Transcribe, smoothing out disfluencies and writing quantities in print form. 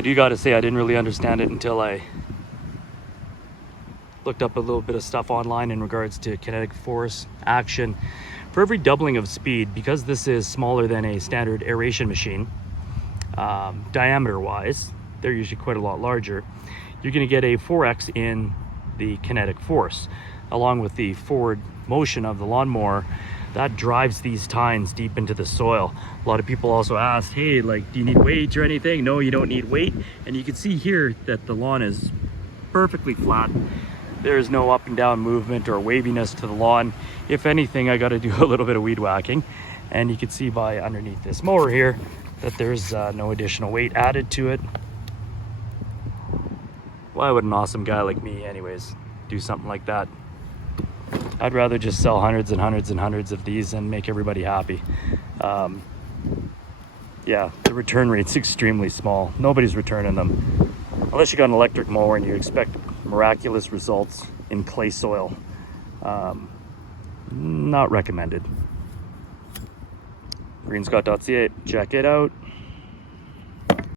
I do gotta say, I didn't really understand it until I looked up a little bit of stuff online in regards to kinetic force action. For every doubling of speed, because this is smaller than a standard aeration machine, diameter wise, they're usually quite a lot larger, you're going to get a 4x in the kinetic force. Along with the forward motion of the lawnmower, that drives these tines deep into the soil. A lot of people also ask, hey, like, do you need weight or anything? No, you don't need weight. And you can see here that the lawn is perfectly flat. There's no up and down movement or waviness to the lawn. If anything, I got to do a little bit of weed whacking. And you can see by underneath this mower here that there's no additional weight added to it. Why would an awesome guy like me anyways do something like that? I'd rather just sell hundreds and hundreds and hundreds of these and make everybody happy. Yeah, the return rate's extremely small. Nobody's returning them. Unless you got an electric mower and you expect miraculous results in clay soil. Not recommended. Greenscott.ca, check it out.